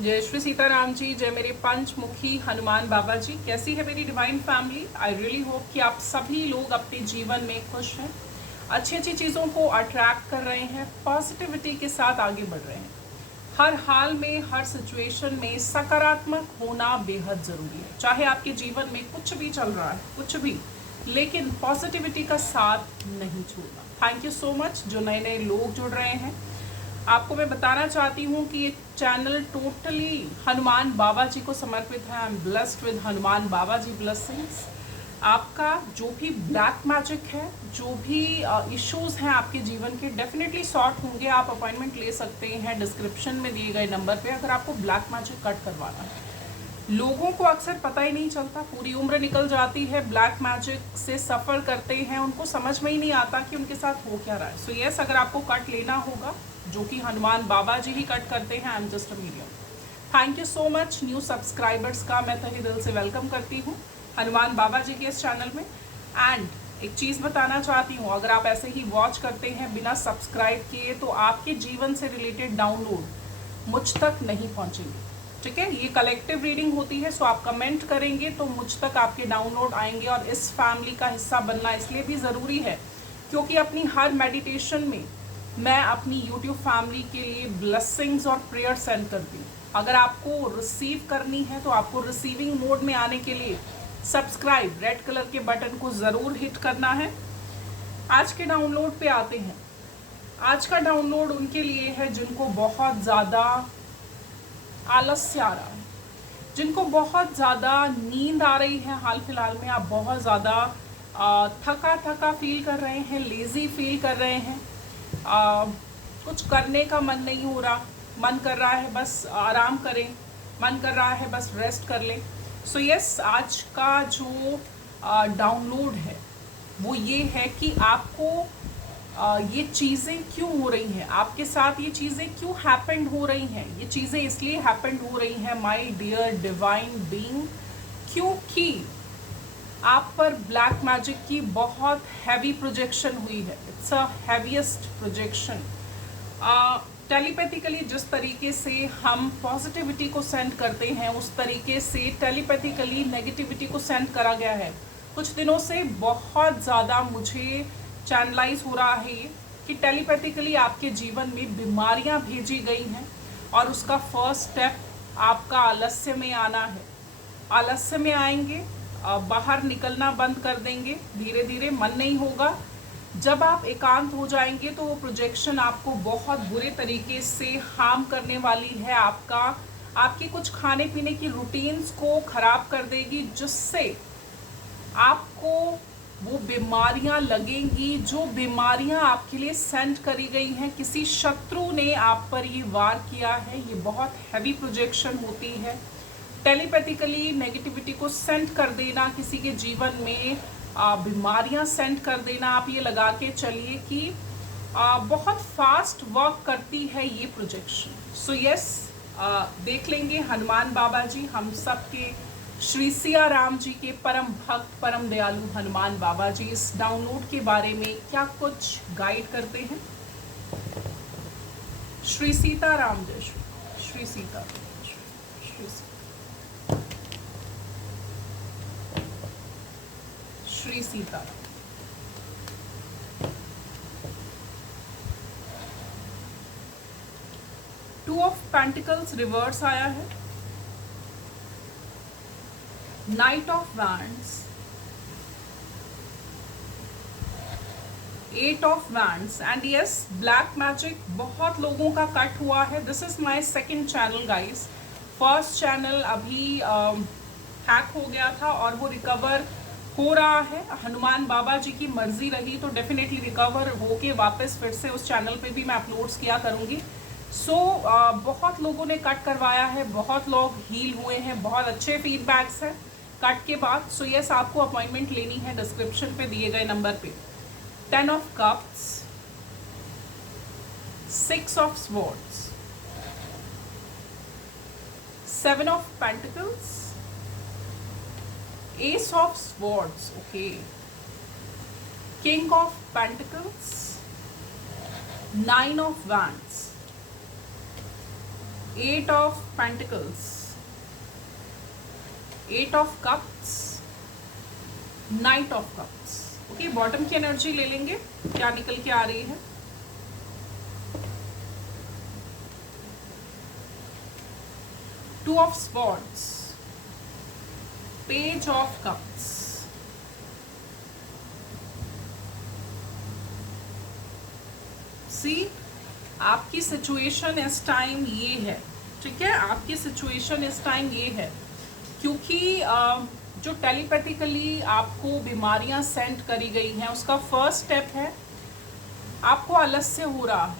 जय श्री सीताराम जी, जय मेरे पंचमुखी हनुमान बाबा जी। कैसी है मेरी divine family? I really hope कि आप सभी लोग अपने जीवन में खुश हैं, अच्छी अच्छी चीज़ों को अट्रैक्ट कर रहे हैं, पॉजिटिविटी के साथ आगे बढ़ रहे हैं। हर हाल में, हर सिचुएशन में सकारात्मक होना बेहद ज़रूरी है। चाहे आपके जीवन में कुछ भी चल रहा है, कुछ भी, लेकिन पॉजिटिविटी का साथ नहीं छोड़ना। थैंक यू सो मच जो नए नए लोग जुड़ रहे हैं। आपको मैं बताना चाहती हूँ कि ये चैनल टोटली हनुमान बाबा जी को समर्पित है। I am blessed with Hanuman Baba ji blessings. आपका जो भी ब्लैक मैजिक है, जो भी इश्यूज हैं आपके जीवन के, डेफिनेटली सॉर्ट होंगे। आप अपॉइंटमेंट ले सकते हैं डिस्क्रिप्शन में दिए गए नंबर पे, अगर आपको ब्लैक मैजिक कट करवाना है। लोगों को अक्सर पता ही नहीं चलता, पूरी उम्र निकल जाती है, ब्लैक मैजिक से सफ़र करते हैं, उनको समझ में ही नहीं आता कि उनके साथ हो क्या रहा है। सो यस, अगर आपको कट लेना होगा, जो कि हनुमान बाबा जी ही कट करते हैं, I am just a medium. Thank you so much new subscribers का मैं तहे दिल से वेलकम करती हूँ हनुमान बाबा जी के इस चैनल में। एंड एक चीज़ बताना चाहती हूँ, अगर आप ऐसे ही वॉच करते हैं बिना सब्सक्राइब किए, तो आपके जीवन से रिलेटेड डाउनलोड मुझ तक नहीं पहुँचेंगे। ठीक है, ये कलेक्टिव रीडिंग होती है, सो आप कमेंट करेंगे तो मुझ तक आपके डाउनलोड आएंगे। और इस फैमिली का हिस्सा बनना इसलिए भी ज़रूरी है क्योंकि अपनी हर मेडिटेशन में मैं अपनी यूट्यूब फैमिली के लिए ब्लेसिंग्स और प्रेयर सेंड करती हूँ। अगर आपको रिसीव करनी है तो आपको रिसीविंग मोड में आने के लिए सब्सक्राइब रेड कलर के बटन को ज़रूर हिट करना है। आज के डाउनलोड पे आते हैं। आज का डाउनलोड उनके लिए है जिनको बहुत ज़्यादा आलस्य आ रहा है, जिनको बहुत ज़्यादा नींद आ रही है। हाल फिलहाल में आप बहुत ज़्यादा थका थका फील कर रहे हैं, लेज़ी फील कर रहे हैं, कुछ करने का मन नहीं हो रहा, मन कर रहा है बस आराम करें, मन कर रहा है बस रेस्ट कर लें। सो यस, आज का जो डाउनलोड है वो ये है कि आपको ये चीज़ें क्यों हो रही हैं, आपके साथ ये चीज़ें क्यों हैपेंड हो रही हैं। ये चीज़ें इसलिए हैपेंड हो रही हैं माय डियर डिवाइन बीइंग, क्योंकि आप पर ब्लैक मैजिक की बहुत हैवी प्रोजेक्शन हुई है। It's a heaviest projection. Telepathically जिस तरीके से हम पॉजिटिविटी को सेंड करते हैं, उस तरीके से टेलीपैथिकली नेगेटिविटी को सेंड करा गया है। कुछ दिनों से बहुत ज़्यादा मुझे चैनलाइज हो रहा है ये कि टेलीपैथिकली आपके जीवन में बीमारियां भेजी गई हैं और उसका फर्स्ट स्टेप आपका आलस्य में आना है। आलस्य में आएंगे, बाहर निकलना बंद कर देंगे, धीरे धीरे मन नहीं होगा। जब आप एकांत हो जाएंगे तो वो प्रोजेक्शन आपको बहुत बुरे तरीके से हार्म करने वाली है। आपके कुछ खाने पीने की रूटीन्स को खराब कर देगी, जिससे आपको वो बीमारियां लगेंगी जो बीमारियां आपके लिए सेंड करी गई हैं। किसी शत्रु ने आप पर ये वार किया है। ये बहुत हैवी प्रोजेक्शन होती है। टेलीपैथिकली नेगेटिविटी को सेंड कर देना, किसी के जीवन में बीमारियां सेंड कर देना, आप ये लगा के चलिए कि बहुत फास्ट वर्क करती है ये प्रोजेक्शन। सो यस, देख लेंगे हनुमान बाबा जी, हम सब के श्री सिया राम जी के परम भक्त, परम दयालु हनुमान बाबा जी इस डाउनलोड के बारे में क्या कुछ गाइड करते हैं। श्री सीताराम जय Shri Sitaram, Shri Sitaram. Two of pentacles reverse आया है, knight of wands, eight of wands and yes, black magic बहुत लोगों का कट हुआ है। This is my second channel guys. First channel अभी हैक हो गया था और वो रिकवर हो रहा है। हनुमान बाबा जी की मर्जी रही तो डेफिनेटली रिकवर होके वापस फिर से उस चैनल पे भी मैं अपलोड्स किया करूँगी। सो बहुत लोगों ने कट करवाया है, बहुत लोग हील हुए हैं, बहुत अच्छे फीडबैक्स हैं कट के बाद। सो यस, आपको अपॉइंटमेंट लेनी है डिस्क्रिप्शन पे दिए गए नंबर पे। 10 of cups, 6 of swords, 7 of pentacles, ace of swords, okay, king of pentacles, 9 of wands, 8 of pentacles, 8 of cups, knight of cups. Okay, bottom की एनर्जी ले लेंगे, क्या निकल के आ रही है। 2 of swords, page of cups, see आपकी सिचुएशन इस टाइम ये है, ठीक है, आपकी सिचुएशन इस टाइम ये है क्योंकि जो टेलीपैथिकली आपको बीमारियां सेंड करी गई हैं उसका फर्स्ट स्टेप है आपको आलस्य हो रहा है,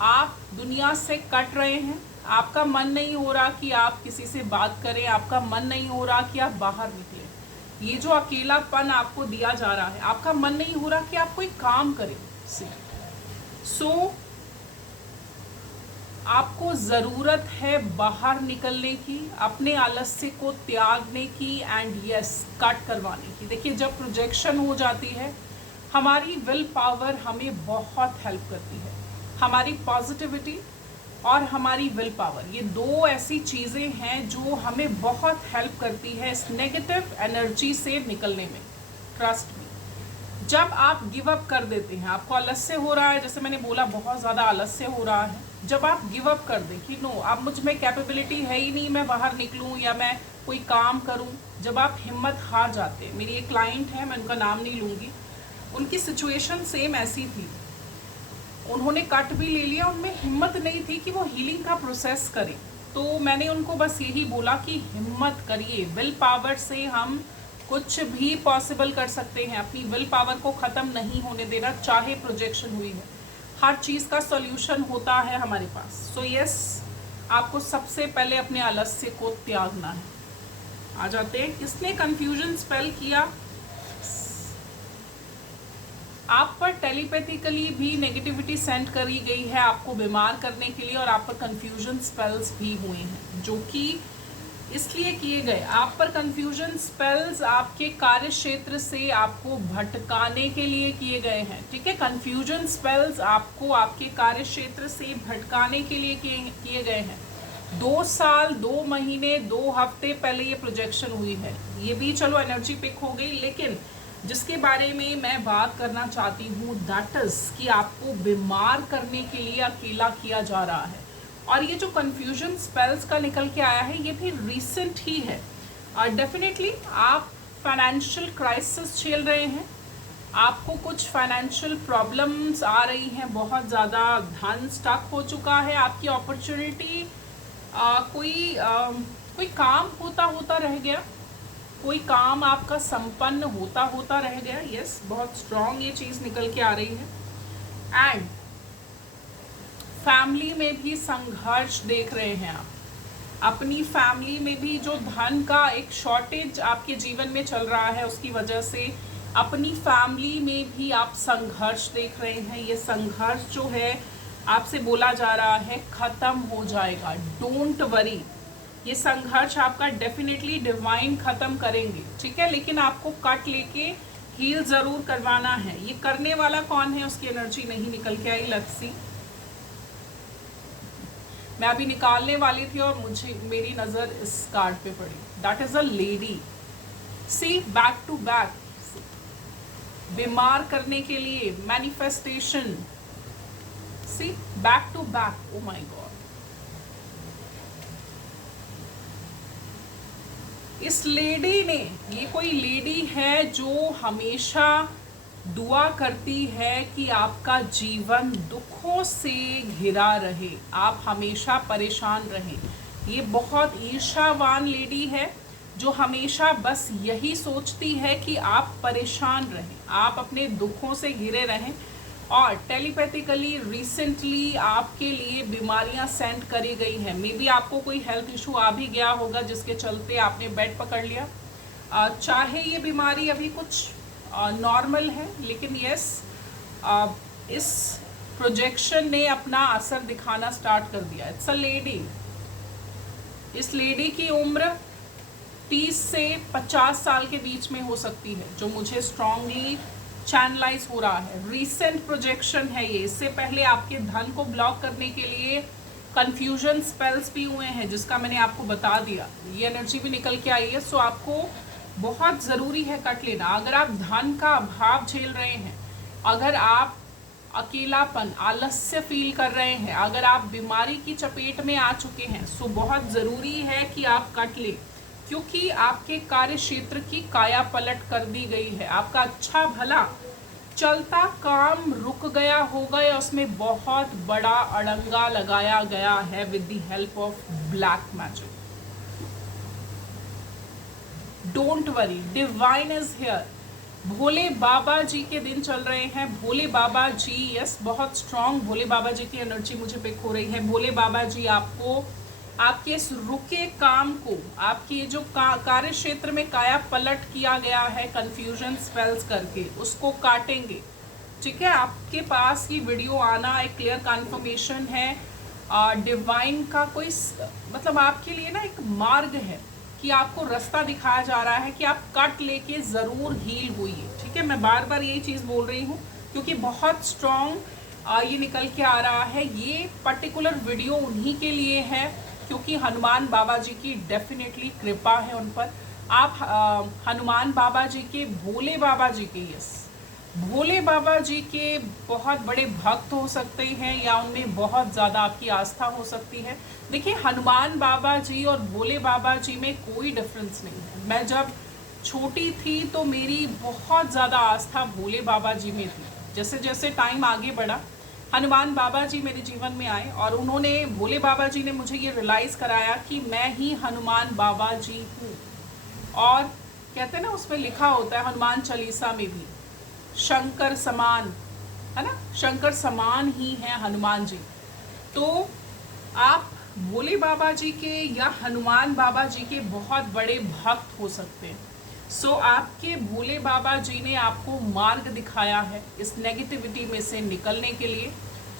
आप दुनिया से कट रहे हैं, आपका मन नहीं हो रहा कि आप किसी से बात करें, आपका मन नहीं हो रहा कि आप बाहर निकलें। ये जो अकेलापन आपको दिया जा रहा है, आपका मन नहीं हो रहा कि आप कोई काम करें। सो आपको ज़रूरत है बाहर निकलने की, अपने आलस्य को त्यागने की एंड यस कट करवाने की। देखिए, जब प्रोजेक्शन हो जाती है हमारी विल पावर हमें बहुत हेल्प करती है, हमारी पॉजिटिविटी और हमारी विल पावर, ये दो ऐसी चीज़ें हैं जो हमें बहुत हेल्प करती है इस नेगेटिव एनर्जी से निकलने में। ट्रस्ट मी, जब आप गिव अप कर देते हैं, आपको आलस्य हो रहा है, जैसे मैंने बोला बहुत ज़्यादा आलस्य हो रहा है, जब आप गिव अप कर दें कि नो अब मुझ में कैपेबिलिटी है ही नहीं, मैं बाहर निकलूं या मैं कोई काम करूं, जब आप हिम्मत हार जाते हैं। मेरी एक क्लाइंट है, मैं उनका नाम नहीं लूँगी, उनकी सिचुएशन सेम ऐसी थी, उन्होंने कट भी ले लिया, उनमें हिम्मत नहीं थी कि वो हीलिंग का प्रोसेस करें। तो मैंने उनको बस यही बोला कि हिम्मत करिए, विल पावर से हम कुछ भी पॉसिबल कर सकते हैं, अपनी विल पावर को ख़त्म नहीं होने देना, चाहे प्रोजेक्शन हुई है, हर चीज़ का सॉल्यूशन होता है हमारे पास। सो यस, आपको सबसे पहले अपने आलस्य को त्यागना है। आ जाते हैं, किसने कंफ्यूजन स्पेल किया, आप पर टेलीपैथिकली भी नेगेटिविटी सेंड करी गई है आपको बीमार करने के लिए, और आप पर कंफ्यूजन स्पेल्स भी हुए हैं जो कि इसलिए किए गए। आप पर कंफ्यूजन स्पेल्स आपके कार्य क्षेत्र से आपको भटकाने के लिए किए गए हैं, ठीक है। कंफ्यूजन स्पेल्स आपको आपके कार्य क्षेत्र से भटकाने के लिए किए गए हैं। 2 साल 2 महीने 2 हफ्ते पहले ये प्रोजेक्शन हुई है, ये भी चलो एनर्जी पिक हो गई, लेकिन जिसके बारे में मैं बात करना चाहती हूँ दैट इज कि आपको बीमार करने के लिए अकेला किया जा रहा है। और ये जो कंफ्यूजन स्पेल्स का निकल के आया है ये भी रिसेंट ही है। डेफिनेटली आप फाइनेंशियल क्राइसिस झेल रहे हैं, आपको कुछ फाइनेंशियल प्रॉब्लम्स आ रही हैं, बहुत ज़्यादा धन स्टक हो चुका है, आपकी अपॉर्चुनिटी कोई काम होता रह गया, कोई काम आपका संपन्न होता रह गया। यस, बहुत स्ट्रॉन्ग ये चीज़ निकल के आ रही है। एंड फैमिली में भी संघर्ष देख रहे हैं आप, अपनी फैमिली में भी जो धन का एक शॉर्टेज आपके जीवन में चल रहा है उसकी वजह से अपनी फैमिली में भी आप संघर्ष देख रहे हैं। ये संघर्ष जो है आपसे बोला जा रहा है ख़त्म हो जाएगा, डोंट वरी, ये संघर्ष आपका डेफिनेटली डिवाइन ख़त्म करेंगे, ठीक है। लेकिन आपको कट लेके हील ज़रूर करवाना है। ये करने वाला कौन है उसकी एनर्जी नहीं निकल के आई, लेट्स सी। मैं अभी निकालने वाली थी और मेरी नज़र इस कार्ड पे पड़ी, that is a lady. See, back to back, बीमार करने के लिए manifestation, see back to back, oh my God. इस लेडी ने, ये कोई लेडी है जो हमेशा दुआ करती है कि आपका जीवन दुखों से घिरा रहे, आप हमेशा परेशान रहें। ये बहुत ईर्ष्यावान लेडी है जो हमेशा बस यही सोचती है कि आप परेशान रहें, आप अपने दुखों से घिरे रहें। और टेलीपैथिकली रिसेंटली आपके लिए बीमारियां सेंड करी गई हैं। मे बी आपको कोई हेल्थ इशू आ भी गया होगा जिसके चलते आपने बेड पकड़ लिया। चाहे ये बीमारी अभी कुछ नॉर्मल है, लेकिन यस, इस प्रोजेक्शन ने अपना असर दिखाना स्टार्ट कर दिया। इट्स अ लेडी, इस लेडी की उम्र 30 से 50 साल के बीच में हो सकती है, जो मुझे स्ट्रांगली चैनलाइज हो रहा है। रीसेंट प्रोजेक्शन है ये, इससे पहले आपके धन को ब्लॉक करने के लिए कंफ्यूजन स्पेल्स भी हुए हैं जिसका मैंने आपको बता दिया, ये एनर्जी भी निकल के आई है। सो आपको बहुत ज़रूरी है कट लेना। अगर आप धन का अभाव झेल रहे हैं, अगर आप अकेलापन आलस्य फील कर रहे हैं, अगर आप बीमारी की चपेट में आ चुके हैं, सो बहुत ज़रूरी है कि आप कट लें, क्योंकि आपके कार्य क्षेत्र की काया पलट कर दी गई है। आपका अच्छा भला चलता काम रुक गया होगा या उसमें बहुत बड़ा अड़ंगा लगाया गया है with the help of black magic. Don't worry, divine is here. Bhole Baba ji के दिन चल रहे हैं। भोले बाबा जी, यस, बहुत स्ट्रांग भोले बाबा जी की एनर्जी मुझे पिक हो रही है। भोले बाबा जी आपको आपके इस रुके काम को, आपकी ये जो कार्य क्षेत्र में काया पलट किया गया है कंफ्यूजन स्पेल्स करके, उसको काटेंगे। ठीक है, आपके पास ये वीडियो आना एक क्लियर कंफर्मेशन है। डिवाइन का कोई मतलब आपके लिए ना एक मार्ग है कि आपको रास्ता दिखाया जा रहा है कि आप कट लेके ज़रूर हील होइए। ठीक है, मैं बार बार यही चीज़ बोल रही हूँ क्योंकि बहुत स्ट्रॉन्ग ये निकल के आ रहा है। ये पर्टिकुलर वीडियो उन्हीं के लिए है क्योंकि हनुमान बाबा जी की डेफिनेटली कृपा है उन पर। आप हनुमान बाबा जी के, भोले बाबा जी के, यस, भोले बाबा जी के बहुत बड़े भक्त हो सकते हैं या उनमें बहुत ज़्यादा आपकी आस्था हो सकती है। देखिए, हनुमान बाबा जी और भोले बाबा जी में कोई डिफरेंस नहीं है। मैं जब छोटी थी तो मेरी बहुत ज़्यादा आस्था भोले बाबा जी में थी। जैसे जैसे टाइम आगे बढ़ा, हनुमान बाबा जी मेरे जीवन में आए और उन्होंने, भोले बाबा जी ने मुझे ये रियलाइज़ कराया कि मैं ही हनुमान बाबा जी हूँ। और कहते हैं ना, उसमें लिखा होता है हनुमान चालीसा में भी, शंकर समान, है ना, शंकर समान ही है हनुमान जी। तो आप भोले बाबा जी के या हनुमान बाबा जी के बहुत बड़े भक्त हो सकते हैं। सो आपके भोले बाबा जी ने आपको मार्ग दिखाया है इस नेगेटिविटी में से निकलने के लिए।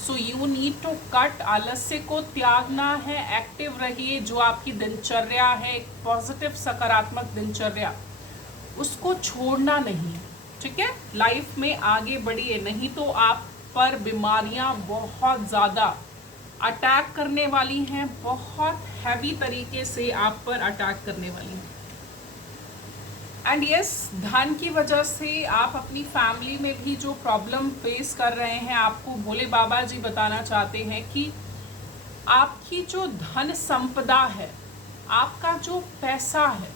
So you need to cut, आलस्य को त्यागना है, एक्टिव रहिए। जो आपकी दिनचर्या है, एक पॉजिटिव सकारात्मक दिनचर्या, उसको छोड़ना नहीं। ठीक है, लाइफ में आगे बढ़िए, नहीं तो आप पर बीमारियां बहुत ज़्यादा अटैक करने वाली हैं, बहुत हैवी तरीके से आप पर अटैक करने वाली हैं। एंड यस, धन की वजह से आप अपनी फैमिली में भी जो प्रॉब्लम फेस कर रहे हैं, आपको भोले बाबा जी बताना चाहते हैं कि आपकी जो धन संपदा है, आपका जो पैसा है,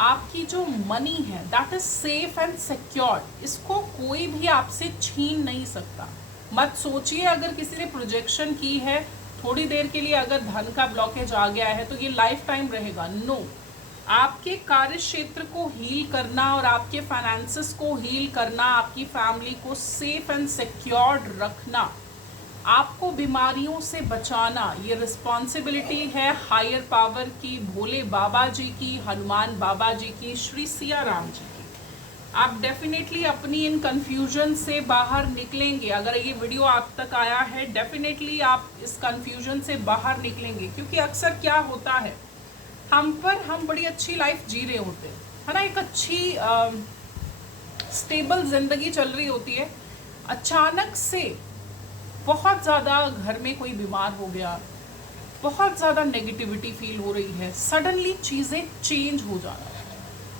आपकी जो मनी है, that is safe and secured. इसको कोई भी आपसे छीन नहीं सकता। मत सोचिए अगर किसी ने प्रोजेक्शन की है थोड़ी देर के लिए, अगर धन का ब्लॉकेज आ गया है तो ये लाइफ टाइम रहेगा। नो, आपके कार्य क्षेत्र को हील करना और आपके फाइनेंसेस को हील करना, आपकी फैमिली को सेफ एंड सिक्योर्ड रखना, आपको बीमारियों से बचाना, ये रिस्पॉन्सिबिलिटी है हायर पावर की, भोले बाबा जी की, हनुमान बाबा जी की, श्री सिया राम जी की। आप डेफिनेटली अपनी इन कंफ्यूजन से बाहर निकलेंगे। अगर ये वीडियो आप तक आया है, डेफिनेटली आप इस कंफ्यूजन से बाहर निकलेंगे। क्योंकि अक्सर क्या होता है, हम बड़ी अच्छी लाइफ जी रहे होते हैं, है ना, एक अच्छी स्टेबल जिंदगी चल रही होती है, अचानक से बहुत ज़्यादा घर में कोई बीमार हो गया, बहुत ज़्यादा नेगेटिविटी फील हो रही है, सडनली चीज़ें चेंज हो जाना,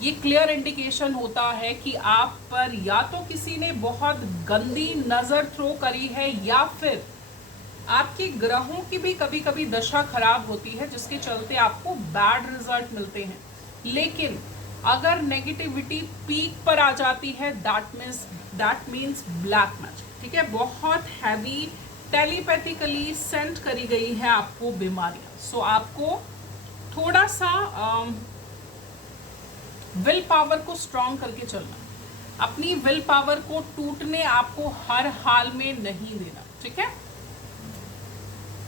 ये क्लियर इंडिकेशन होता है कि आप पर या तो किसी ने बहुत गंदी नज़र थ्रो करी है या फिर आपके ग्रहों की भी कभी कभी दशा खराब होती है जिसके चलते आपको बैड रिजल्ट मिलते हैं। लेकिन अगर नेगेटिविटी पीक पर आ जाती है, दैट मीन्स ब्लैक मैजिक। ठीक है, बहुत हैवी टेलीपैथिकली सेंड करी गई है आपको बीमारियां। सो आपको थोड़ा सा विल पावर को स्ट्रॉन्ग करके चलना, अपनी विल पावर को टूटने आपको हर हाल में नहीं देना। ठीक है,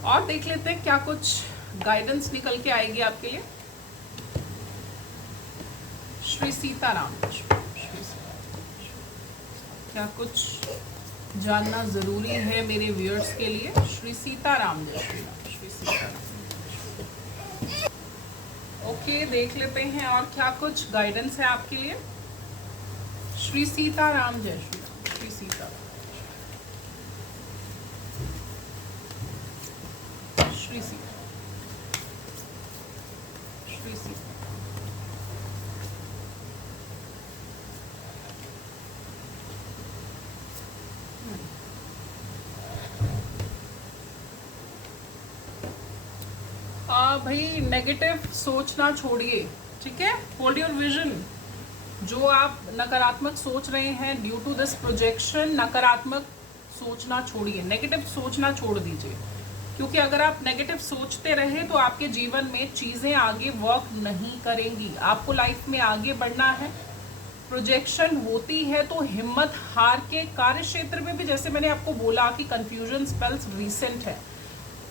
और देख लेते हैं क्या कुछ गाइडेंस निकल के आएगी आपके लिए। श्री सीताराम, क्या कुछ जानना जरूरी है मेरे व्यूअर्स के लिए। श्री सीताराम, जय श्री राम, श्री सीताराम। ओके, देख लेते हैं और क्या कुछ गाइडेंस है आपके लिए। श्री सीताराम, जय श्री राम, श्री सीताराम, श्री सी, श्री सी। भाई नेगेटिव सोचना छोड़िए, ठीक है। Hold your vision. जो आप नकारात्मक सोच रहे हैं ड्यू टू दिस प्रोजेक्शन, नकारात्मक सोचना छोड़िए, नेगेटिव सोचना छोड़ दीजिए। क्योंकि अगर आप नेगेटिव सोचते रहे तो आपके जीवन में चीज़ें आगे वर्क नहीं करेंगी। आपको लाइफ में आगे बढ़ना है। प्रोजेक्शन होती है तो हिम्मत हार के, कार्य क्षेत्र में भी जैसे मैंने आपको बोला कि कंफ्यूजन स्पेल्स रीसेंट है,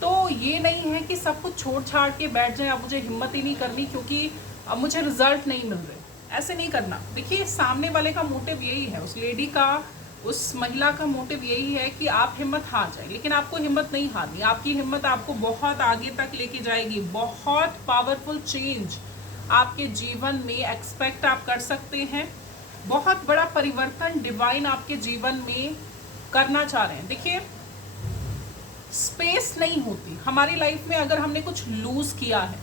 तो ये नहीं है कि सब कुछ छोड़ छाड़ के बैठ जाए, अब मुझे हिम्मत ही नहीं करनी क्योंकि अब मुझे रिजल्ट नहीं मिल रहे। ऐसे नहीं करना। देखिए सामने वाले का मोटिव यही है, उस लेडी का, उस महिला का मोटिव यही है कि आप हिम्मत हार जाए, लेकिन आपको हिम्मत नहीं हारनी। आपकी हिम्मत आपको बहुत आगे तक लेके जाएगी। बहुत पावरफुल चेंज आपके जीवन में एक्सपेक्ट आप कर सकते हैं। बहुत बड़ा परिवर्तन डिवाइन आपके जीवन में करना चाह रहे हैं। देखिए स्पेस नहीं होती हमारी लाइफ में। अगर हमने कुछ लूज किया है,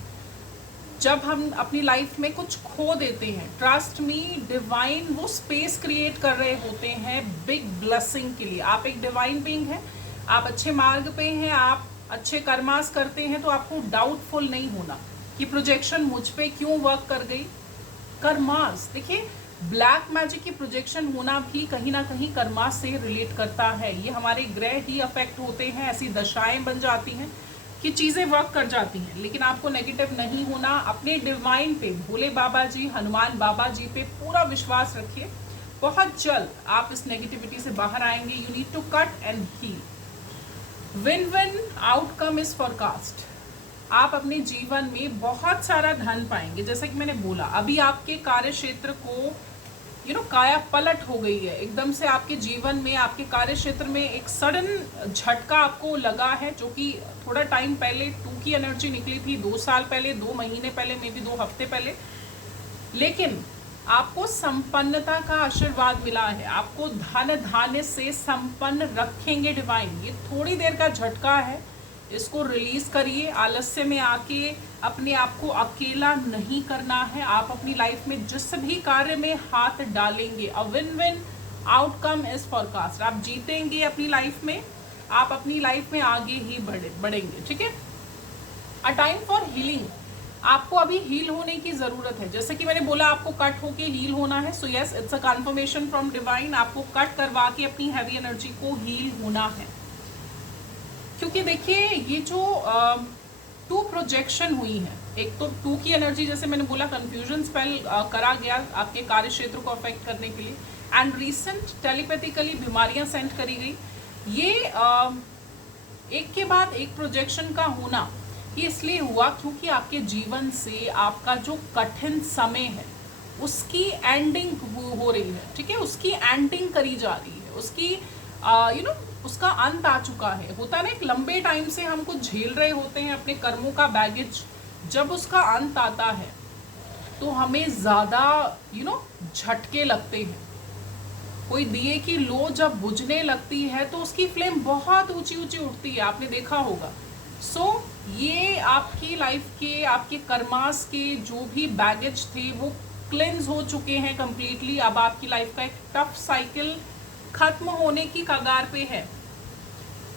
जब हम अपनी लाइफ में कुछ खो देते हैं, ट्रस्ट मी डिवाइन वो स्पेस क्रिएट कर रहे होते हैं बिग ब्लेसिंग के लिए। आप एक डिवाइन बीइंग हैं, आप अच्छे मार्ग पे हैं, आप अच्छे कर्मास करते हैं, तो आपको डाउटफुल नहीं होना कि प्रोजेक्शन मुझ पे क्यों वर्क कर गई। कर्मास, देखिए ब्लैक मैजिक की प्रोजेक्शन होना भी कहीं ना कहीं कर्मा से रिलेट करता है। ये हमारे ग्रह ही अफेक्ट होते हैं, ऐसी दशाएं बन जाती हैं कि चीज़ें वर्क कर जाती हैं। लेकिन आपको नेगेटिव नहीं होना। अपने डिवाइन पे, भोले बाबा जी, हनुमान बाबा जी पे पूरा विश्वास रखिए। बहुत जल्द आप इस नेगेटिविटी से बाहर आएंगे। You need to cut and heal. Win win outcome is forecast. आप अपने जीवन में बहुत सारा धन पाएंगे। जैसा कि मैंने बोला, अभी आपके कार्य क्षेत्र को काया पलट हो गई है। एकदम से आपके जीवन में, आपके कार्य क्षेत्र में एक सडन झटका आपको लगा है, जो कि थोड़ा टाइम पहले 2 की एनर्जी निकली थी, 2 साल पहले, 2 महीने पहले, मे बी 2 हफ्ते पहले। लेकिन आपको संपन्नता का आशीर्वाद मिला है। आपको धन धान्य से संपन्न रखेंगे डिवाइन। ये थोड़ी देर का झटका है, इसको रिलीज करिए। आलस्य में आके अपने आप को अकेला नहीं करना है। आप अपनी लाइफ में जिस भी कार्य में हाथ डालेंगे, a win win outcome is forecast. आप जीतेंगे अपनी लाइफ में, आप अपनी लाइफ में आगे ही बढ़ेंगे, ठीक है। A time for healing. आपको अभी हील होने की जरूरत है। जैसे कि मैंने बोला, आपको कट होके हील होना है। So yes, it's a conformation from divine. आपको कट करवा के अपनी हैवी एनर्जी को हील होना है। क्योंकि देखिए ये जो 2 प्रोजेक्शन हुई है, एक तो 2 की एनर्जी, जैसे मैंने बोला, कंफ्यूजन स्पेल करा गया आपके कार्य क्षेत्र को अफेक्ट करने के लिए, एंड रिसेंट टेलीपैथिकली बीमारियां सेंड करी गई। ये एक के बाद एक प्रोजेक्शन का होना ये इसलिए हुआ क्योंकि आपके जीवन से आपका जो कठिन समय है उसकी एंडिंग हो रही है, ठीक है। उसकी एंडिंग करी जा रही है, उसकी उसका अंत आ चुका है। होता है ना, एक लंबे टाइम से हम कुछ झेल रहे होते हैं अपने कर्मों का बैगेज, जब उसका अंत आता है तो हमें ज़्यादा झटके लगते हैं। कोई दिए की लो जब बुझने लगती है तो उसकी फ्लेम बहुत ऊंची ऊंची उठती है, आपने देखा होगा। सो ये आपकी लाइफ के, आपके कर्मास के जो भी बैगेज थे वो क्लेंज हो चुके हैं कंप्लीटली। अब आपकी लाइफ का एक टफ साइकिल खत्म होने की कगार पे है।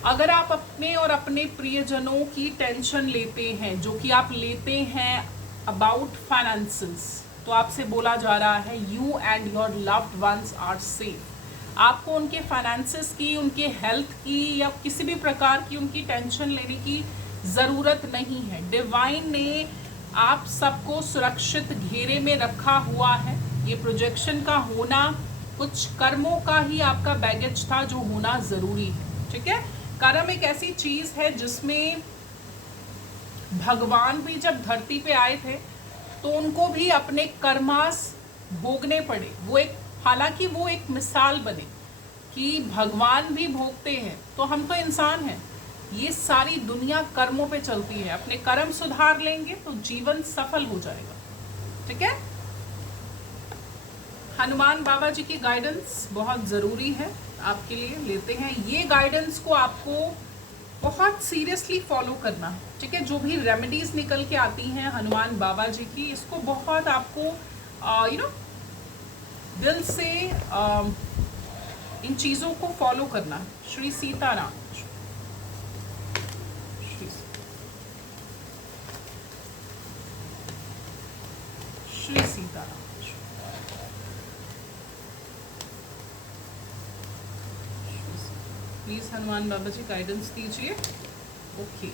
अगर आप अपने और अपने प्रियजनों की टेंशन लेते हैं, जो कि आप लेते हैं अबाउट फाइनेंसेस, तो आपसे बोला जा रहा है you and your loved ones are safe. आपको उनके फाइनेंसेस की, उनके हेल्थ की या किसी भी प्रकार की उनकी टेंशन लेने की ज़रूरत नहीं है। डिवाइन ने आप सबको सुरक्षित घेरे में रखा हुआ है। ये प्रोजेक्शन का होना कुछ कर्मों का ही आपका बैगेज था जो होना ज़रूरी है, ठीक है। कर्म एक ऐसी चीज़ है जिसमें भगवान भी जब धरती पे आए थे तो उनको भी अपने कर्मास भोगने पड़े। वो एक, हालांकि वो एक मिसाल बने कि भगवान भी भोगते हैं, तो हम तो इंसान हैं। ये सारी दुनिया कर्मों पे चलती है। अपने कर्म सुधार लेंगे तो जीवन सफल हो जाएगा, ठीक है। हनुमान बाबा जी की गाइडेंस बहुत ज़रूरी है आपके लिए, लेते हैं। ये गाइडेंस को आपको बहुत बहुत सीरियसली फॉलो करना है, ठीक है। जो भी रेमेडीज निकल के आती हैं हनुमान बाबा जी की, इसको बहुत आपको दिल से इन चीजों को फॉलो करना है। श्री सीताराम, श्री सीताराम। प्लीज हनुमान बाबा जी गाइडेंस दीजिए। Okay,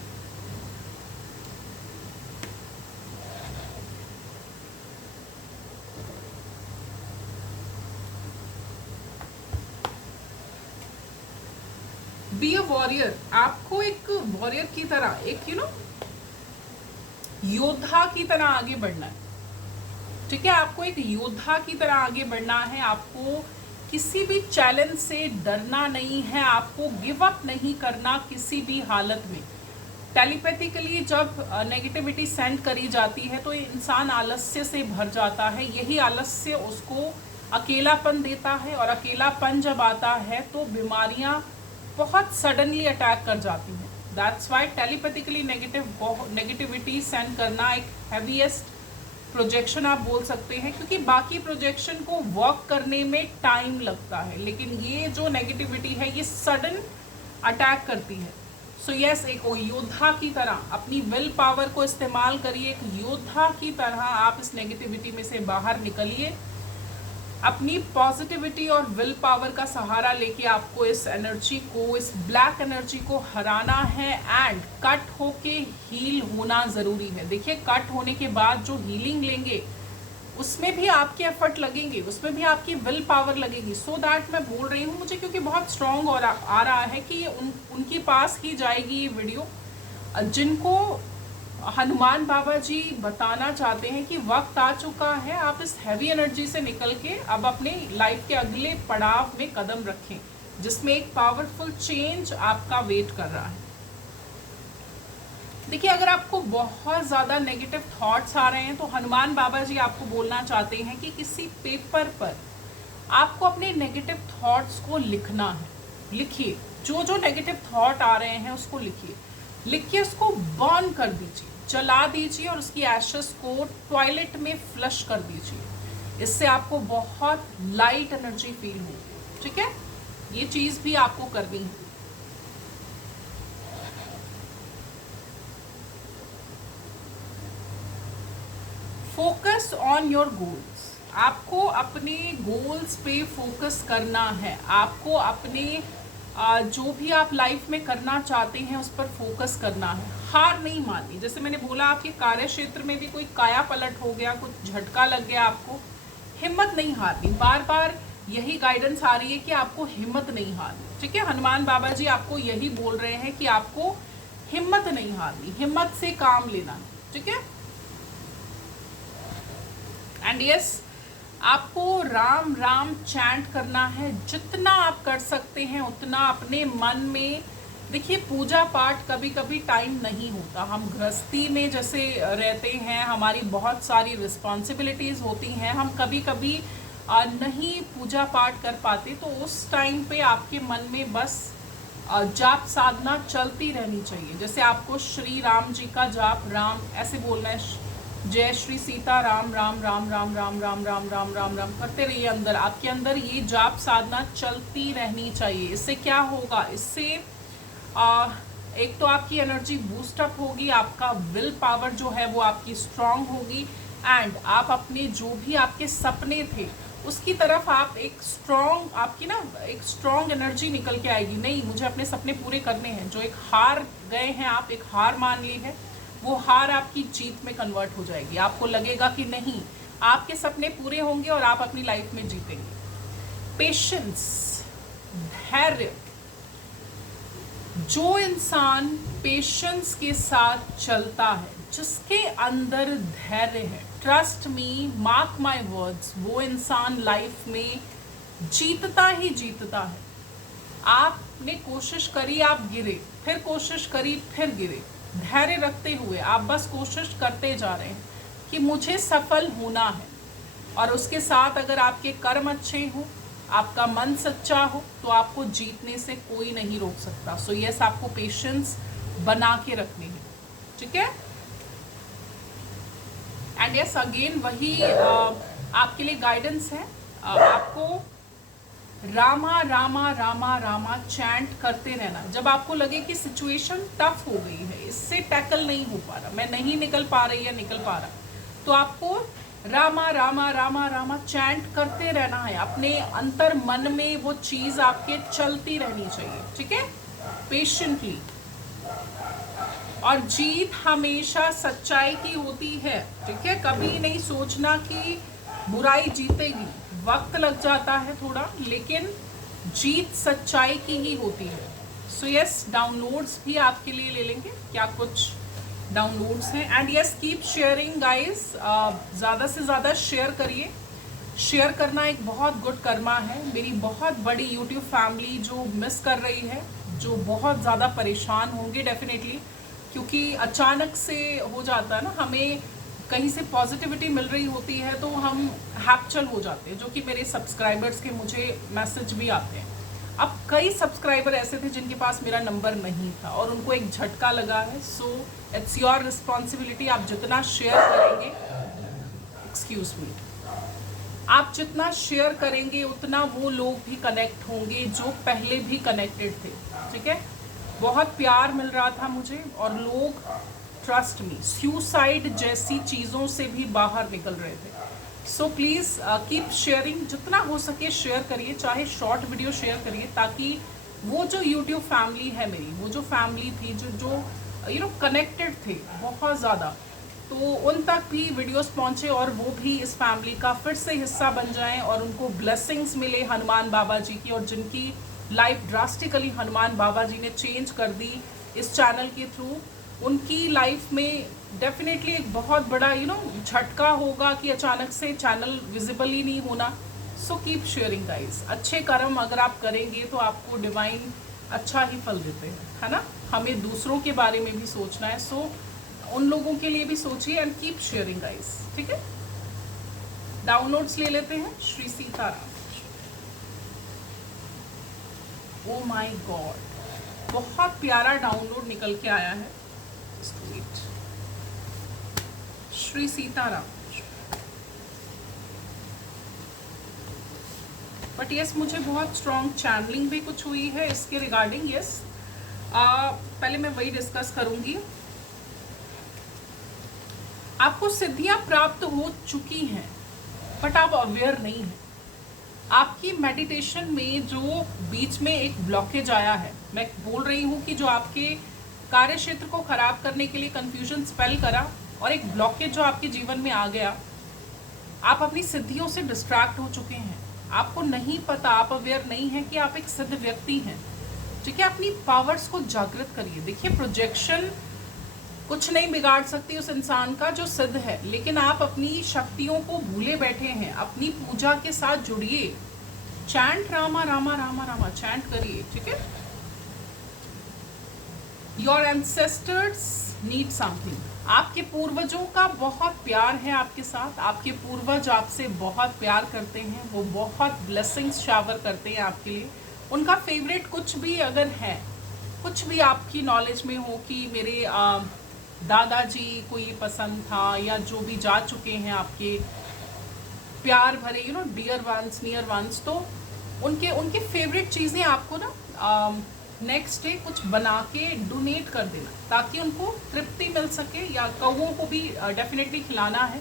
be a warrior. आपको एक वॉरियर की तरह, एक योद्धा की तरह आगे बढ़ना है, ठीक है। आपको एक योद्धा की तरह आगे बढ़ना है। आपको किसी भी चैलेंज से डरना नहीं है। आपको गिव अप नहीं करना किसी भी हालत में। टेलीपैथिकली जब नेगेटिविटी सेंड करी जाती है तो इंसान आलस्य से भर जाता है। यही आलस्य उसको अकेलापन देता है, और अकेलापन जब आता है तो बीमारियां बहुत सडनली अटैक कर जाती हैं। That's why telepathically negativity send करना एक हैवीएस्ट प्रोजेक्शन आप बोल सकते हैं, क्योंकि बाकी प्रोजेक्शन को वर्क करने में टाइम लगता है, लेकिन ये जो नेगेटिविटी है ये सडन अटैक करती है। सो यस, एक योद्धा की तरह अपनी विल पावर को इस्तेमाल करिए। एक योद्धा की तरह आप इस नेगेटिविटी में से बाहर निकलिए। अपनी पॉजिटिविटी और विल पावर का सहारा लेके आपको इस एनर्जी को, इस ब्लैक एनर्जी को हराना है। एंड कट होके हील होना ज़रूरी है। देखिए, कट होने के बाद जो हीलिंग लेंगे उसमें भी आपके एफर्ट लगेंगे, उसमें भी आपकी विल पावर लगेगी। सो दैट मैं बोल रही हूँ, मुझे क्योंकि बहुत स्ट्रॉन्ग और आ रहा है कि उनके पास ही जाएगी ये वीडियो, जिनको हनुमान बाबा जी बताना चाहते हैं कि वक्त आ चुका है, आप इस हैवी एनर्जी से निकल के अब अपने लाइफ के अगले पड़ाव में कदम रखें, जिसमें एक पावरफुल चेंज आपका वेट कर रहा है। देखिए, अगर आपको बहुत ज़्यादा नेगेटिव थॉट्स आ रहे हैं तो हनुमान बाबा जी आपको बोलना चाहते हैं कि किसी पेपर पर आपको अपने नेगेटिव थॉट्स को लिखना है। लिखिए, जो जो नेगेटिव थॉट आ रहे हैं उसको लिखिए। लिख के उसको बर्न कर दीजिए, जला दीजिए, और उसकी एशेस को टॉयलेट में फ्लश कर दीजिए। इससे आपको बहुत लाइट एनर्जी फील होगी, ठीक है। ये चीज़ भी आपको करनी है। Focus on your goals. आपको अपने गोल्स पे फोकस करना है। आपको अपने जो भी आप लाइफ में करना चाहते हैं उस पर फोकस करना है। हार नहीं माननी। जैसे मैंने बोला, आपके कार्य क्षेत्र में भी कोई काया पलट हो गया, कुछ झटका लग गया, आपको हिम्मत नहीं हारनी। बार बार यही गाइडेंस आ रही है कि आपको हिम्मत नहीं हारनी, ठीक है। हनुमान बाबा जी आपको यही बोल रहे हैं कि आपको हिम्मत नहीं हारनी, हिम्मत से काम लेना, ठीक है। एंड यस, आपको राम राम चैंट करना है। जितना आप कर सकते हैं उतना अपने मन में। देखिए, पूजा पाठ कभी कभी टाइम नहीं होता। हम गृहस्थी में जैसे रहते हैं, हमारी बहुत सारी रिस्पॉन्सिबिलिटीज़ होती हैं, हम कभी कभी नहीं पूजा पाठ कर पाते। तो उस टाइम पे आपके मन में बस जाप साधना चलती रहनी चाहिए। जैसे आपको श्री राम जी का जाप, राम ऐसे बोलना है, जय श्री सीता राम राम राम राम राम राम राम राम राम राम करते रहिए। अंदर, आपके अंदर ये जाप साधना चलती रहनी चाहिए। इससे क्या होगा? इससे एक तो आपकी एनर्जी बूस्ट अप होगी, आपका विल पावर जो है वो आपकी स्ट्रांग होगी, एंड आप अपने जो भी आपके सपने थे उसकी तरफ आप एक स्ट्रॉन्ग, आपकी ना एक स्ट्रॉन्ग एनर्जी निकल के आएगी। नहीं, मुझे अपने सपने पूरे करने हैं। जो एक हार गए हैं, आप एक हार मान ली है, वो हार आपकी जीत में कन्वर्ट हो जाएगी। आपको लगेगा कि नहीं, आपके सपने पूरे होंगे और आप अपनी लाइफ में जीतेंगे। पेशेंस, धैर्य। जो इंसान पेशेंस के साथ चलता है, जिसके अंदर धैर्य है, trust me, mark my words, वो इंसान लाइफ में जीतता ही जीतता है। आपने कोशिश करी, आप गिरे, फिर कोशिश करी, फिर गिरे, धैर्य रखते हुए आप बस कोशिश करते जा रहे हैं कि मुझे सफल होना है। और उसके साथ अगर आपके कर्म अच्छे हों, आपका मन सच्चा हो, तो आपको जीतने से कोई नहीं रोक सकता। सो यस, आपको पेशेंस बना के रखनी है, ठीक है। एंड यस अगेन वही आपके लिए गाइडेंस है। आपको रामा रामा रामा रामा चैंट करते रहना। जब आपको लगे कि सिचुएशन टफ हो गई है, इससे टैकल नहीं हो पा रहा, मैं नहीं निकल पा रही या निकल पा रहा, तो आपको रामा रामा रामा रामा चैंट करते रहना है। अपने अंतर मन में वो चीज आपके चलती रहनी चाहिए, ठीक है, पेशेंटली। और जीत हमेशा सच्चाई की होती है, ठीक है। कभी नहीं सोचना कि बुराई जीतेगी, वक्त लग जाता है थोड़ा, लेकिन जीत सच्चाई की ही होती है। सो यस, डाउनलोड्स भी आपके लिए ले लेंगे, क्या कुछ डाउनलोड्स हैं। And yes, keep sharing guys, ज़्यादा से ज़्यादा शेयर करिए। शेयर करना एक बहुत गुड कर्मा है। मेरी बहुत बड़ी यूट्यूब फैमिली जो मिस कर रही है, जो बहुत ज़्यादा परेशान होंगे डेफिनेटली, क्योंकि अचानक से हो जाता है ना, हमें कहीं से पॉजिटिविटी मिल रही होती है तो हम हैप्चल हो जाते हैं, जो कि मेरे सब्सक्राइबर्स के मुझे मैसेज भी आते हैं। अब कई सब्सक्राइबर ऐसे थे जिनके पास मेरा नंबर नहीं था और उनको एक झटका लगा है। सो इट्स योर रिस्पॉन्सिबिलिटी, आप जितना शेयर करेंगे, एक्सक्यूज मी, आप जितना शेयर करेंगे उतना वो लोग भी कनेक्ट होंगे जो पहले भी कनेक्टेड थे, ठीक है। बहुत प्यार मिल रहा था मुझे और लोग, ट्रस्ट मी, सुसाइड जैसी चीज़ों से भी बाहर निकल रहे थे। सो प्लीज़ कीप शेयरिंग, जितना हो सके शेयर करिए, चाहे शॉर्ट वीडियो शेयर करिए, ताकि वो जो यूट्यूब फैमिली है मेरी, वो जो फैमिली थी जो यू नो कनेक्टेड थे बहुत ज़्यादा, तो उन तक भी वीडियोस पहुँचे और वो भी इस फैमिली का फिर से हिस्सा बन जाएं और उनको ब्लेसिंग्स मिले हनुमान बाबा जी की, और जिनकी लाइफ ड्रास्टिकली हनुमान बाबा जी ने चेंज कर दी इस चैनल के थ्रू, उनकी लाइफ में डेफिनेटली एक बहुत बड़ा यू नो झटका होगा कि अचानक से चैनल विजिबल ही नहीं होना। So keep sharing guys. अच्छे कर्म अगर आप करेंगे तो आपको डिवाइन अच्छा ही फल देते हैं, है ना। हमें दूसरों के बारे में भी सोचना है, सो उन लोगों के लिए भी सोचिए एंड कीप शेयरिंग गाइस, ठीक है। डाउनलोड्स ले लेते हैं। श्री सीताराम। ओ माय गॉड, बहुत प्यारा डाउनलोड निकल के आया है। श्री सीताराम। बट यस, मुझे बहुत स्ट्रॉन्ग चैनलिंग भी कुछ हुई है इसके रिगार्डिंग। यस, पहले मैं वही डिस्कस करूंगी। आपको सिद्धियां प्राप्त हो चुकी हैं बट आप अवेयर नहीं हैं। आपकी मेडिटेशन में जो बीच में एक ब्लॉकेज आया है, मैं बोल रही हूँ कि जो आपके कार्य क्षेत्र को खराब करने के लिए कंफ्यूजन स्पेल करा और एक ब्लॉकेज जो आपके जीवन में आ गया, आप अपनी सिद्धियों से डिस्ट्रैक्ट हो चुके हैं। आपको नहीं पता, आप अवेयर नहीं है कि आप एक सिद्ध व्यक्ति हैं, ठीक है। अपनी पावर्स को जागृत करिए। देखिए, प्रोजेक्शन कुछ नहीं बिगाड़ सकती उस इंसान का जो सिद्ध है, लेकिन आप अपनी शक्तियों को भूले बैठे हैं। अपनी पूजा के साथ जुड़िए, चैंट रामा रामा रामा रामा चैंट करिए, ठीक है। Your ancestors need something. आपके पूर्वजों का बहुत प्यार है आपके साथ। आपके पूर्वज आपसे बहुत प्यार करते हैं, वो बहुत ब्लेसिंग्स शावर करते हैं आपके लिए। उनका फेवरेट कुछ भी अगर है, कुछ भी आपकी नॉलेज में हो कि मेरे दादाजी को ये पसंद था, या जो भी जा चुके हैं आपके प्यार भरे you know dear ones, near ones, तो उनके फेवरेट चीज़ें आपको ना नेक्स्ट डे कुछ बना के डोनेट कर देना, ताकि उनको तृप्ति मिल सके। या कौवों को भी डेफिनेटली खिलाना है।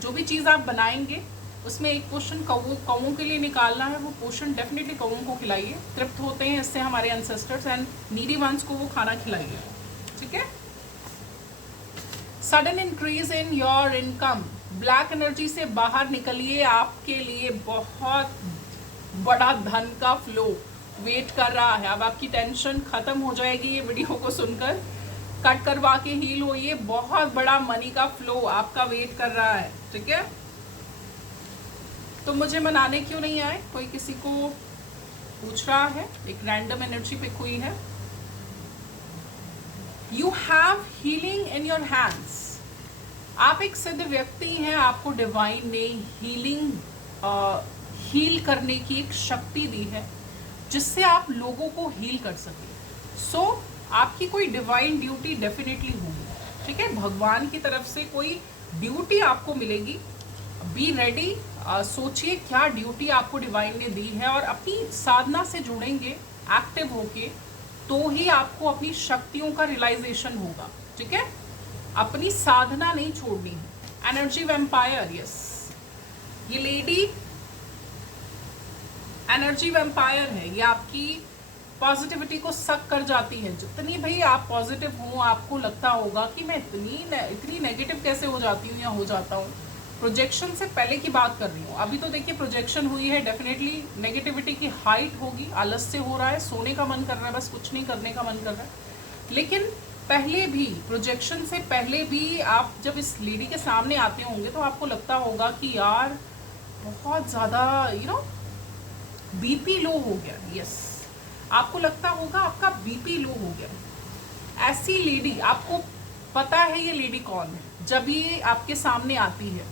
जो भी चीज़ आप बनाएंगे उसमें एक पोर्शन कौवों के लिए निकालना है, वो पोर्शन डेफिनेटली कौवों को खिलाइए। तृप्त होते हैं इससे हमारे एंसेस्टर्स, एंड नीडी वंस को वो खाना खिलाइए, ठीक है। Sudden increase in your income. Black energy से बाहर निकलिए, आपके लिए बहुत बड़ा धन का फ्लो वेट कर रहा है। अब आपकी टेंशन खत्म हो जाएगी ये वीडियो को सुनकर। कट करवा के हील होइए, बहुत बड़ा मनी का फ्लो आपका वेट कर रहा है, ठीक है। तो मुझे मनाने क्यों नहीं आए, कोई किसी को पूछ रहा है। एक रैंडम एनर्जी पिक हुई है। You have healing in your hands. आप एक सिद्ध व्यक्ति हैं, आपको डिवाइन ने हील करने की एक शक्ति दी है, जिससे आप लोगों को हील कर सकें। सो आपकी कोई डिवाइन ड्यूटी डेफिनेटली होगी, ठीक है। भगवान की तरफ से कोई ड्यूटी आपको मिलेगी। बी रेडी, सोचिए क्या ड्यूटी आपको डिवाइन ने दी है, और अपनी साधना से जुड़ेंगे एक्टिव होके, तो ही आपको अपनी शक्तियों का रियलाइजेशन होगा, ठीक है। अपनी साधना नहीं छोड़नी है। एनर्जी वैम्पायर, यस, ये लेडी एनर्जी वैम्पायर है। ये आपकी पॉजिटिविटी को सक कर जाती है। जितनी भाई आप पॉजिटिव हो, आपको लगता होगा कि मैं इतनी नेगेटिव कैसे हो जाती हूँ या हो जाता हूँ। प्रोजेक्शन से पहले की बात कर रही हूँ। अभी तो देखिए प्रोजेक्शन हुई है, डेफिनेटली नेगेटिविटी की हाइट होगी। आलस से हो रहा है, सोने का मन कर रहा है, बस कुछ नहीं करने का मन कर रहा है। लेकिन पहले भी, प्रोजेक्शन से पहले भी आप जब इस लेडी के सामने आते होंगे तो आपको लगता होगा कि यार बहुत ज़्यादा बीपी लो हो गया। यस, आपको लगता होगा आपका बीपी लो हो गया। ऐसी लेडी, आपको पता है ये लेडी कौन है। जब ये आपके सामने आती है,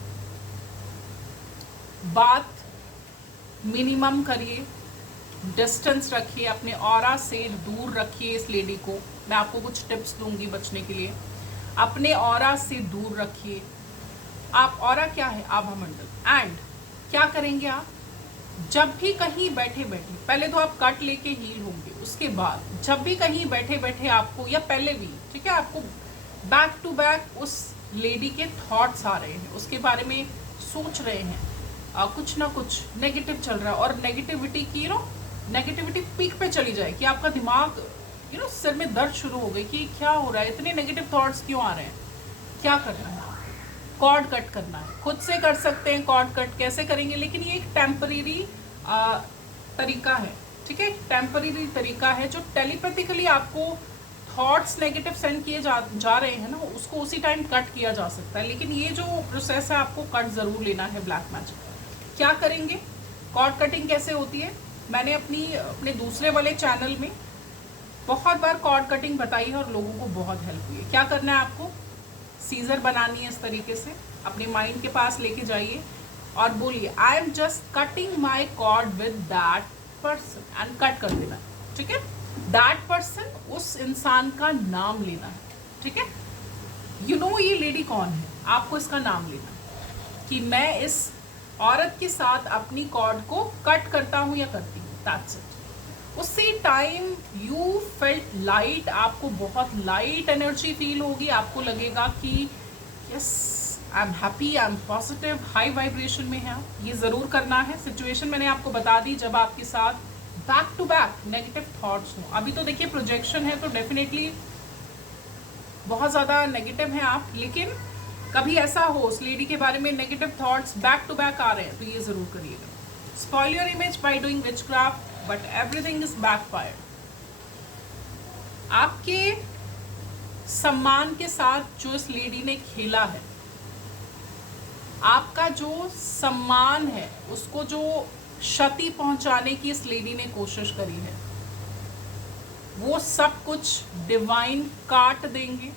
बात मिनिमम करिए, डिस्टेंस रखिए, अपने ऑरा से दूर रखिए इस लेडी को। मैं आपको कुछ टिप्स दूंगी बचने के लिए। अपने ऑरा से दूर रखिए। आप, ऑरा क्या है? आभा मंडल। एंड क्या करेंगे आप? जब भी कहीं बैठे बैठे, पहले तो आप कट लेके हील होंगे, उसके बाद जब भी कहीं बैठे बैठे आपको, या पहले भी, ठीक है, आपको बैक टू बैक उस लेडी के थॉट्स आ रहे हैं, उसके बारे में सोच रहे हैं, कुछ ना कुछ नेगेटिव चल रहा है, और नेगेटिविटी की नेगेटिविटी पीक पे चली जाए कि आपका दिमाग सिर में दर्द शुरू हो गई कि क्या हो रहा है, इतने नेगेटिव थॉट्स क्यों आ रहे हैं, क्या करना है? कॉर्ड कट करना है। खुद से कर सकते हैं कॉर्ड कट, कैसे करेंगे? लेकिन ये एक टेम्परेरी तरीका है, ठीक है, टेम्परेरी तरीका है जो टेलीपैथिकली आपको थॉट्स नेगेटिव सेंड किए जा रहे हैं ना, उसको उसी टाइम कट किया जा सकता है। लेकिन ये जो प्रोसेस है, आपको कट ज़रूर लेना है ब्लैक मैजिक। क्या करेंगे? कॉर्ड कटिंग कैसे होती है, मैंने अपने दूसरे वाले चैनल में बहुत बार कॉर्ड कटिंग बताई है और लोगों को बहुत हेल्प हुई है। क्या करना है आपको? सीजर बनानी है इस तरीके से, अपने माइंड के पास लेके जाइए और बोलिए I am just cutting my cord with that person, and cut कर देना, ठीक है। दैट पर्सन, उस इंसान का नाम लेना है, ठीक है। ये लेडी कौन है, आपको इसका नाम लेना है कि मैं इस औरत के साथ अपनी कॉर्ड को कट करता हूँ या करती हूँ, दैट्स इट। उसी टाइम यू फेल्ट लाइट, आपको बहुत लाइट एनर्जी फील होगी। आपको लगेगा कि yes, I am happy, I am positive, high vibration में है। ये ज़रूर करना है। सिचुएशन मैंने आपको बता दी, जब आपके साथ back to back negative thoughts हो। अभी तो देखिए प्रोजेक्शन है, तो डेफिनेटली बहुत ज़्यादा नेगेटिव हैं आप, लेकिन कभी ऐसा हो उस लेडी के बारे में negative thoughts back to back आ रहे हैं, तो ये ज़रूर करिएगा। Spoil your image by doing witchcraft, but everything is backfire. आपके सम्मान के साथ जो इस लेडी ने खेला है, आपका जो सम्मान है उसको जो क्षति पहुंचाने की इस लेडी ने कोशिश करी है, वो सब कुछ डिवाइन काट देंगे,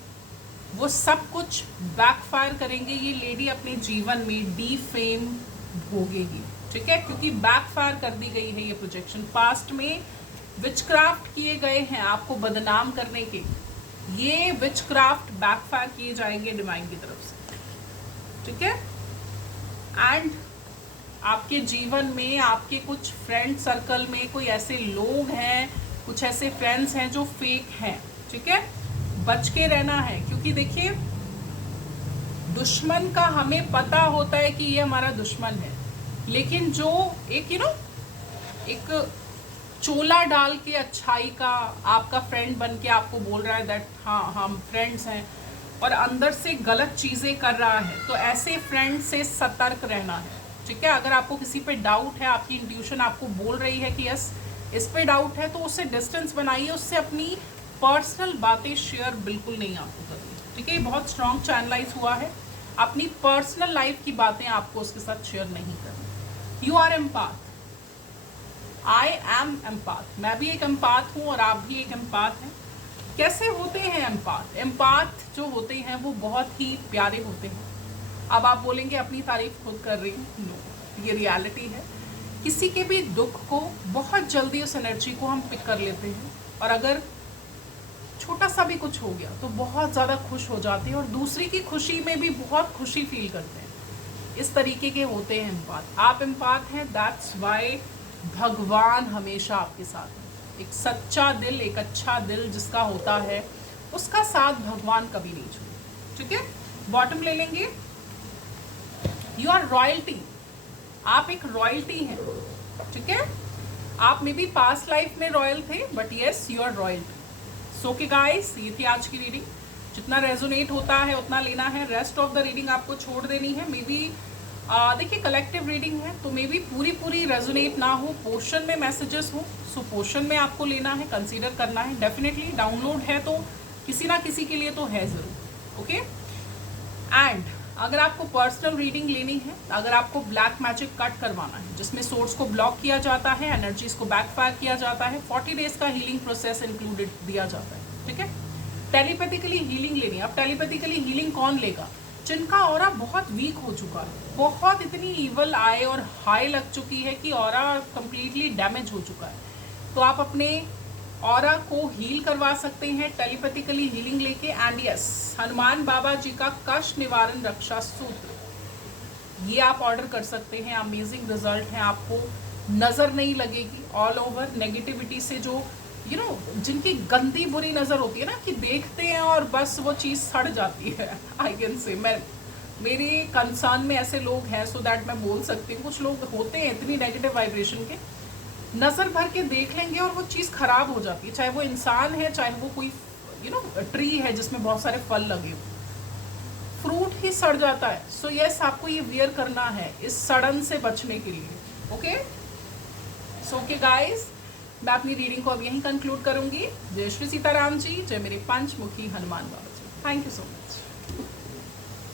वो सब कुछ बैकफायर करेंगे। ये लेडी अपने जीवन में डीफेम भोगेगी, ठीक है, क्योंकि बैकफायर कर दी गई है ये प्रोजेक्शन। पास्ट में विचक्राफ्ट किए गए हैं आपको बदनाम करने के, ये विचक्राफ्ट बैकफायर किए जाएंगे डिवाइन की तरफ से, ठीक है। एंड आपके जीवन में, आपके कुछ फ्रेंड सर्कल में कोई ऐसे लोग हैं, कुछ ऐसे फ्रेंड्स हैं जो फेक हैं, ठीक है, बच के रहना है। क्योंकि देखिए दुश्मन का हमें पता होता है कि ये हमारा दुश्मन है, लेकिन जो एक एक चोला डाल के अच्छाई का आपका फ्रेंड बन के आपको बोल रहा है दैट हाँ हम फ्रेंड्स हैं, और अंदर से गलत चीज़ें कर रहा है, तो ऐसे फ्रेंड से सतर्क रहना है, ठीक है। अगर आपको किसी पे डाउट है, आपकी इंट्यूशन आपको बोल रही है कि यस इस पे डाउट है, तो उससे डिस्टेंस बनाइए, उससे अपनी पर्सनल बातें शेयर बिल्कुल नहीं आपको करनी, ठीक है। ये बहुत स्ट्रॉन्ग चैनलाइज हुआ है, अपनी पर्सनल लाइफ की बातें आपको उसके साथ शेयर नहीं करनी। यू आर एम्पाथ, आई एम एम्पाथ, मैं भी एक एम्पाथ हूँ और आप भी एक एम्पाथ हैं। कैसे होते हैं एम्पाथ? एम्पाथ जो होते हैं वो बहुत ही प्यारे होते हैं। अब आप बोलेंगे अपनी तारीफ खुद कर रही हूँ, नो, ये रियलिटी है। किसी के भी दुख को बहुत जल्दी उस एनर्जी को हम पिक कर लेते हैं, और अगर छोटा सा भी कुछ हो गया तो बहुत ज़्यादा खुश हो जाते हैं और दूसरी की खुशी में भी बहुत खुशी फील करते हैं। इस तरीके के होते हैं एम्पाथ। आप एम्पाथ हैं, दैट्स वाई भगवान हमेशा आपके साथ है। एक सच्चा दिल, एक अच्छा दिल जिसका होता है, उसका साथ भगवान कभी नहीं छोड़े। ठीक है, बॉटम ले लेंगे। यू आर रॉयल्टी, आप एक रॉयल्टी हैं। ठीक है, आप मे बी पास्ट लाइफ में रॉयल थे, but yes you are royalty. So के गाइस, ये थी आज की रीडिंग। जितना रेजोनेट होता है उतना लेना है, रेस्ट ऑफ द रीडिंग आपको छोड़ देनी है। मे बी देखिए कलेक्टिव रीडिंग है तो मे बी पूरी रेजोनेट ना हो, पोर्शन में मैसेजेस हो, सो पोर्शन में आपको लेना है, कंसीडर करना है। डेफिनेटली डाउनलोड है तो किसी ना किसी के लिए तो है ज़रूर। ओके, एंड अगर आपको पर्सनल रीडिंग लेनी है, अगर आपको ब्लैक मैजिक कट करवाना है जिसमें सोर्स को ब्लॉक किया जाता है, एनर्जीज को बैकफायर किया जाता है, 40 डेज का हीलिंग प्रोसेस इंक्लूडेड दिया जाता है। ठीक है, टेलीपैथिकली हीलिंग लेनी है। अब टेलीपैथिकली हीलिंग कौन लेगा? जिनका ऑरा बहुत वीक हो चुका है, बहुत इतनी ईवल आई और हाई लग चुकी है कि ऑरा कंप्लीटली डैमेज हो चुका है, तो आप अपने ऑरा को हील करवा सकते हैं टेलीपैथिकली हीलिंग लेके। एंड यस, हनुमान बाबा जी का कष्ट निवारण रक्षा सूत्र, ये आप ऑर्डर कर सकते हैं। अमेजिंग रिजल्ट है, आपको नज़र नहीं लगेगी ऑल ओवर नेगेटिविटी से। जो जिनकी गंदी बुरी नज़र होती है ना, कि देखते हैं और बस वो चीज़ सड़ जाती है। आई कैन से, मैं मेरे कंसर्न में ऐसे लोग हैं, सो दैट मैं बोल सकती हूँ। कुछ लोग होते हैं इतनी नेगेटिव वाइब्रेशन के, नज़र भर के देख लेंगे और वो चीज़ खराब हो जाती है, चाहे वो इंसान है, चाहे वो कोई ट्री है जिसमें बहुत सारे फल लगे हो, फ्रूट ही सड़ जाता है। सो यस, आपको ये वियर करना है इस सड़न से बचने के लिए। ओके, सो ओके गाइस, मैं अपनी रीडिंग को अब यहीं कंक्लूड करूंगी। जय श्री सीताराम जी, जय मेरे Panchmukhi Hanuman Baba ji. Thank you so much.